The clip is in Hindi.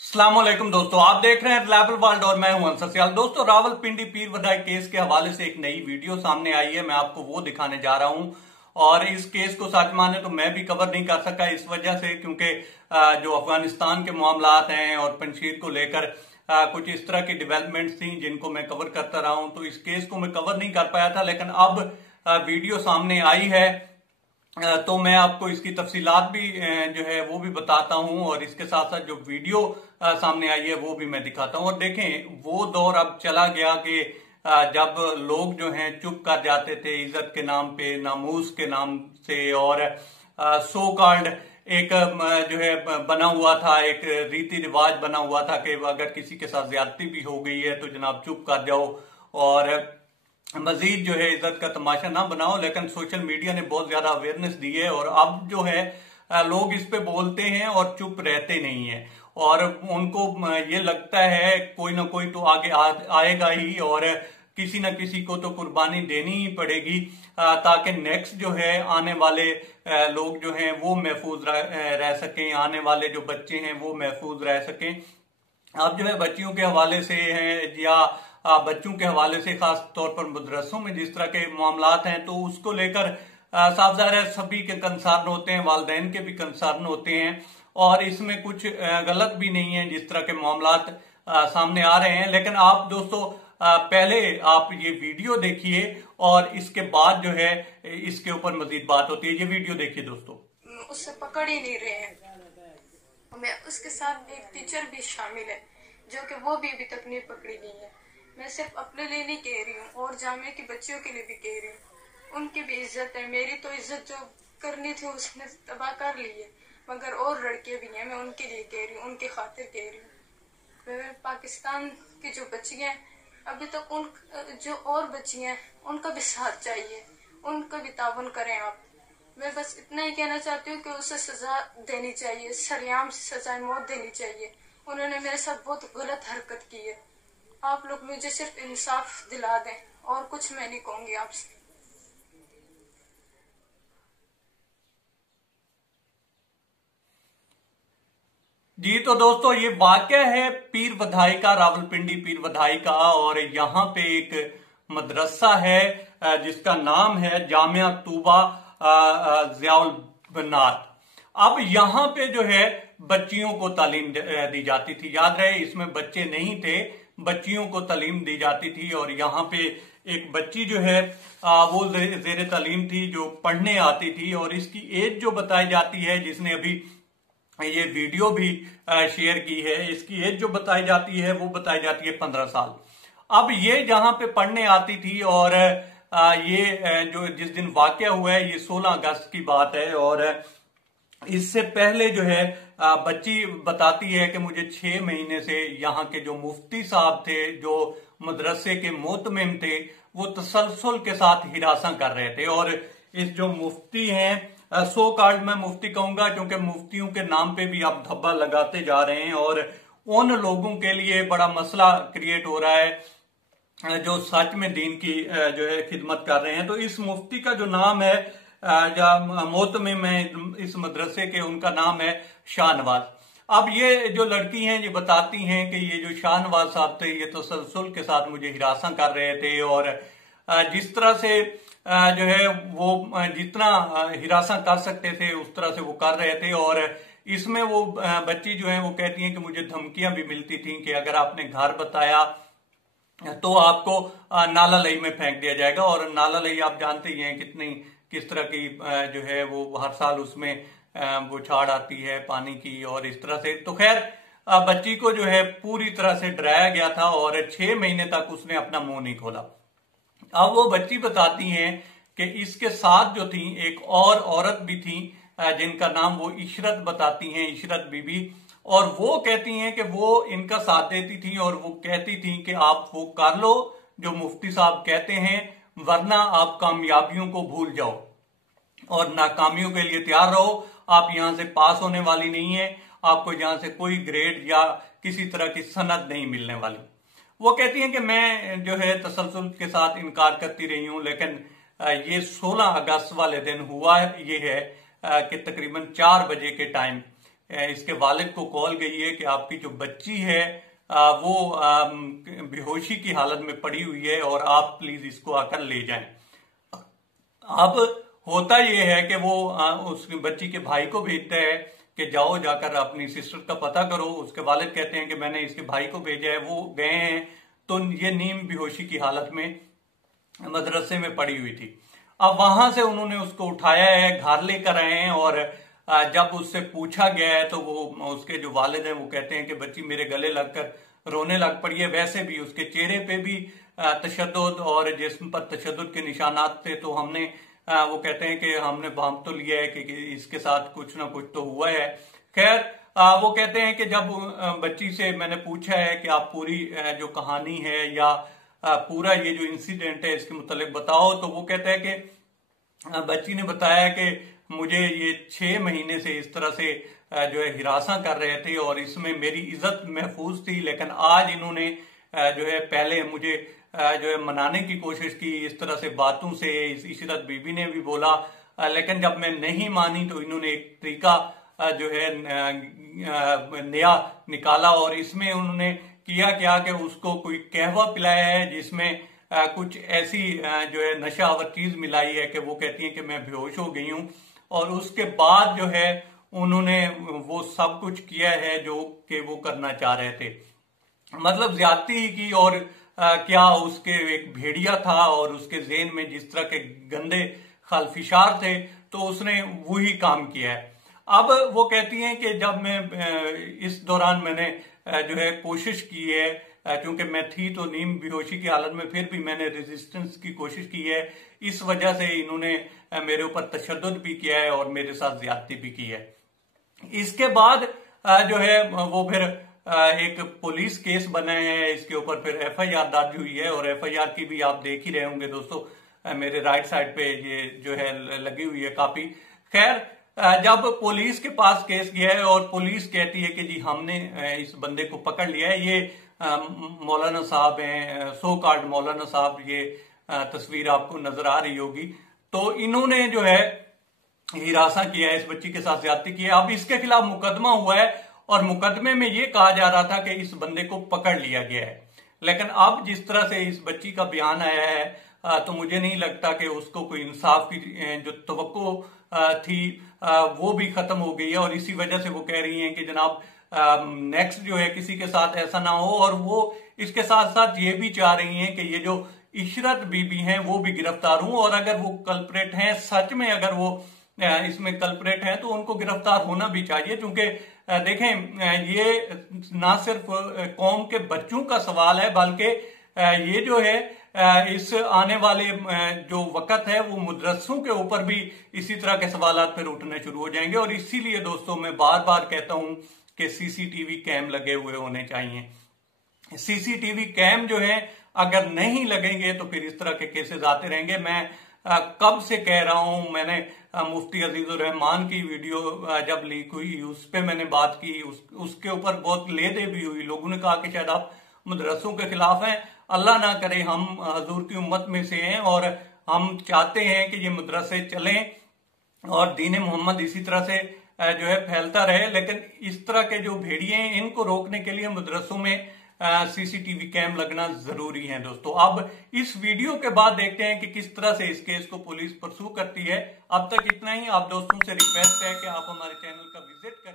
अस्सलामुअलैकुम दोस्तों, आप देख रहे हैं रिलायबल वर्ल्ड और मैं हूं अंसर सियाल। दोस्तों, रावलपिंडी पीर वधाई केस के हवाले से एक नई वीडियो सामने आई है। मैं आपको वो दिखाने जा रहा हूं और इस केस को सच माने तो मैं भी कवर नहीं कर सका इस वजह से, क्योंकि जो अफगानिस्तान के मामलात हैं और पंजशीर को लेकर कुछ इस तरह की डेवलपमेंट्स थी जिनको मैं कवर करता रहा हूं, तो इस केस को मैं कवर नहीं कर पाया था। लेकिन अब वीडियो सामने आई है तो मैं आपको इसकी तफसीलात भी जो है वो भी बताता हूं और इसके साथ साथ जो वीडियो सामने आई है वो भी मैं दिखाता हूं। और देखें, वो दौर अब चला गया कि जब लोग जो हैं चुप कर जाते थे इज्जत के नाम पे, नामूस के नाम से, और सो कॉल्ड एक जो है बना हुआ था, एक रीति रिवाज बना हुआ था कि अगर किसी के साथ ज्यादती भी हो गई है तो जनाब चुप कर जाओ और मजीद जो है इज्जत का तमाशा ना बनाओ। लेकिन सोशल मीडिया ने बहुत ज्यादा अवेयरनेस दी है और अब जो है लोग इस पे बोलते हैं और चुप रहते नहीं है, और उनको ये लगता है कोई ना कोई तो आगे आएगा ही और किसी ना किसी को तो कुर्बानी देनी ही पड़ेगी ताकि नेक्स्ट जो है आने वाले लोग जो हैं वो महफूज रह सकें, आने वाले जो बच्चे हैं वो महफूज रह सकें। अब जो है बच्चियों के हवाले से हैं या बच्चों के हवाले से खास तौर पर मदरसों में जिस तरह के मामलात हैं, तो उसको लेकर साफ ज़ाहिर है सभी के कंसर्न होते हैं, वालिदैन के भी कंसर्न होते हैं और इसमें कुछ गलत भी नहीं है जिस तरह के मामलात सामने आ रहे हैं। लेकिन आप दोस्तों पहले आप ये वीडियो देखिए और इसके बाद जो है इसके ऊपर मजीद बात होती है। ये वीडियो देखिए दोस्तों। उससे पकड़ ही नहीं रहे हैं। मैं उसके साथ एक टीचर भी शामिल है जो कि वो भी अभी तक नहीं पकड़ी गई है। मैं सिर्फ अपने लिए नहीं कह रही हूँ और जामिया की बच्चियों के लिए भी कह रही हूँ। उनकी भी इज्जत है, मेरी तो इज्जत जो करनी थी उसने तबाह कर ली है, मगर और लड़कियां भी हैं, मैं उनके लिए कह रही हूँ, उनकी खातिर कह रही हूँ। मैं पाकिस्तान की जो बच्चियां अभी तक उन जो और बच्चियां उनका भी साथ चाहिए, उनका भी ताबन करें आप। मैं बस इतना ही कहना चाहती हूँ कि उसे सजा देनी चाहिए, सरेआम सजा मौत देनी चाहिए। उन्होंने मेरे साथ बहुत गलत हरकत की है। आप लोग मुझे सिर्फ इंसाफ दिला दें और कुछ मैं नहीं कहूंगी आपसे। जी तो दोस्तों, ये वाकया है पीर वधाई का, रावलपिंडी पीर वधाई का, और यहाँ पे एक मदरसा है जिसका नाम है जामिया तूबा ज़ियाउल बनात। अब यहाँ पे जो है बच्चियों को तालीम दी जाती थी। याद रहे, इसमें बच्चे नहीं थे, बच्चियों को तालीम दी जाती थी। और यहाँ पे एक बच्ची जो है वो जेर तालीम थी जो पढ़ने आती थी, और इसकी एज जो बताई जाती है, जिसने अभी ये वीडियो भी शेयर की है, इसकी एज जो बताई जाती है वो बताई जाती है 15 साल। अब ये जहां पे पढ़ने आती थी और ये जो जिस दिन वाकया हुआ है ये 16 अगस्त की बात है, और इससे पहले जो है बच्ची बताती है कि मुझे 6 महीने से यहाँ के जो मुफ्ती साहब थे, जो मदरसे के मोतमिम थे, वो तसलसल के साथ हिरासा कर रहे थे। और इस जो मुफ्ती हैं, सो कॉल्ड मैं मुफ्ती कहूंगा क्योंकि मुफ्तियों के नाम पे भी आप धब्बा लगाते जा रहे हैं, और उन लोगों के लिए बड़ा मसला क्रिएट हो रहा है जो सच में दीन की जो है खिदमत कर रहे हैं। तो इस मुफ्ती का जो नाम है मोतमिम है इस मदरसे के, उनका नाम है शाहनवाज। अब ये जो लड़की हैं ये बताती हैं कि ये जो शाहनवाज साहब थे ये तसलसल के साथ मुझे हिरासा कर रहे थे, और जिस तरह से जो है वो जितना हिरासा कर सकते थे उस तरह से वो कर रहे थे। और इसमें वो बच्ची जो है वो कहती हैं कि मुझे धमकियां भी मिलती थी कि अगर आपने घर बताया तो आपको नाला लई में फेंक दिया जाएगा। और नाला लई आप जानते ही हैं किस तरह की जो है वो हर साल उसमें वो छाड़ आती है पानी की, और इस तरह से। तो खैर बच्ची को जो है पूरी तरह से डराया गया था और 6 महीने तक उसने अपना मुंह नहीं खोला। अब वो बच्ची बताती हैं कि इसके साथ जो थी एक और औरत भी थी जिनका नाम वो इशरत बताती हैं, इशरत बीबी, और वो कहती हैं कि वो इनका साथ देती थी और वो कहती थी कि आप वो कर लो जो मुफ्ती साहब कहते हैं, वरना आप कामयाबियों को भूल जाओ और नाकामियों के लिए तैयार रहो। आप यहां से पास होने वाली नहीं है, आपको यहां से कोई ग्रेड या किसी तरह की सनद नहीं मिलने वाली। वो कहती हैं कि मैं जो है तसलसल के साथ इनकार करती रही हूं, लेकिन ये 16 अगस्त वाले दिन हुआ ये है कि तकरीबन 4 बजे के टाइम इसके वालिद को कॉल गई है कि आपकी जो बच्ची है वो बेहोशी की हालत में पड़ी हुई है और आप प्लीज इसको आकर ले जाएं। अब होता यह है कि वो उस बच्ची के भाई को भेजता है कि जाओ जाकर अपनी सिस्टर का पता करो। उसके वालिद कहते हैं कि मैंने इसके भाई को भेजा है, वो गए हैं तो ये नीम बेहोशी की हालत में मदरसे में पड़ी हुई थी। अब वहां से उन्होंने उसको उठाया है, घर लेकर आए हैं और जब उससे पूछा गया है तो वो उसके जो वालिद हैं वो कहते हैं कि बच्ची मेरे गले लगकर रोने लग पड़ी है। वैसे भी उसके चेहरे पे भी तशद्दुद और जिस्म पर तशद्दुद के निशानात थे, तो हमने वो कहते हैं कि हमने भांप तो लिया है कि इसके साथ कुछ ना कुछ तो हुआ है। खैर वो कहते हैं कि जब बच्ची से मैंने पूछा है कि आप पूरी जो कहानी है या पूरा ये जो इंसिडेंट है इसके मुतालिक बताओ, तो वो कहता है कि बच्ची ने बताया कि मुझे ये 6 महीने से इस तरह से जो है हिरासा कर रहे थे और इसमें मेरी इज्जत महफूज थी, लेकिन आज इन्होंने जो है पहले मुझे जो है मनाने की कोशिश की इस तरह से बातों से। इशरत बीबी ने भी बोला, लेकिन जब मैं नहीं मानी तो इन्होंने एक तरीका जो है नया निकाला और इसमें उन्होंने किया क्या कि उसको कोई कहवा पिलाया है जिसमें कुछ ऐसी जो है नशावर चीज मिलाई है कि वो कहती है कि मैं बेहोश हो गई हूं। और उसके बाद जो है उन्होंने वो सब कुछ किया है जो कि वो करना चाह रहे थे, मतलब ज्यादती ही की। और क्या उसके एक भेड़िया था और उसके ज़हन में जिस तरह के गंदे खलफिशार थे तो उसने वही काम किया है। अब वो कहती हैं कि जब मैं इस दौरान मैंने जो है कोशिश की है, क्योंकि मैं थी तो नीम बेहोशी की हालत में, फिर भी मैंने रेजिस्टेंस की कोशिश की है। इस वजह से इन्होंने मेरे ऊपर तशद्दुद भी किया है और मेरे साथ ज्यादती भी की है। इसके बाद जो है वो फिर एक पुलिस केस बना है, इसके ऊपर फिर FIR दर्ज हुई है और FIR की भी आप देख ही रहे होंगे दोस्तों, मेरे राइट साइड पे ये जो है लगी हुई है कापी। खैर जब पुलिस के पास केस गया है और पुलिस कहती है कि जी हमने इस बंदे को पकड़ लिया है, ये मौलाना साहब हैं, सो कॉल्ड मौलाना साहब, ये तस्वीर आपको नजर आ रही होगी, तो इन्होंने जो है हिरासा किया है, इस बच्ची के साथ ज्यादती की है। अब इसके खिलाफ मुकदमा हुआ है और मुकदमे में ये कहा जा रहा था कि इस बंदे को पकड़ लिया गया है, लेकिन अब जिस तरह से इस बच्ची का बयान आया है तो मुझे नहीं लगता कि उसको कोई इंसाफ की जो तवक्को थी वो भी खत्म हो गई है। और इसी वजह से वो कह रही हैं कि जनाब नेक्स्ट जो है किसी के साथ ऐसा ना हो। और वो इसके साथ साथ ये भी चाह रही हैं कि ये जो इशरत बीबी हैं वो भी गिरफ्तार हों, और अगर वो कल्प्रेट हैं, सच में अगर वो इसमें कल्प्रेट हैं तो उनको गिरफ्तार होना भी चाहिए। क्योंकि देखें ये ना सिर्फ कौम के बच्चों का सवाल है, बल्कि ये जो है इस आने वाले जो वक्त है वो मदरसों के ऊपर भी इसी तरह के सवाल फिर उठने शुरू हो जाएंगे। और इसीलिए दोस्तों मैं बार बार कहता हूं कि CCTV कैम लगे हुए होने चाहिए। CCTV कैम जो है अगर नहीं लगेंगे तो फिर इस तरह के केसेस आते रहेंगे। मैं कब से कह रहा हूं, मैंने मुफ्ती अजीजुर रहमान की वीडियो जब लीक हुई उस पर मैंने बात की, उसके ऊपर बहुत लेदे भी हुई। लोगों ने कहा कि शायद आप मदरसों के खिलाफ हैं। अल्लाह ना करे हम हजूर की उम्मत में से हैं और हम चाहते हैं कि ये मदरसे चलें और दीन मोहम्मद इसी तरह से जो है फैलता रहे। लेकिन इस तरह के जो भेड़िए हैं इनको रोकने के लिए मदरसों में CCTV कैम लगना जरूरी है दोस्तों। अब इस वीडियो के बाद देखते हैं कि किस तरह से इस केस को पुलिस परसू करती है। अब तक इतना ही। आप दोस्तों से रिक्वेस्ट है कि आप हमारे चैनल का विजिट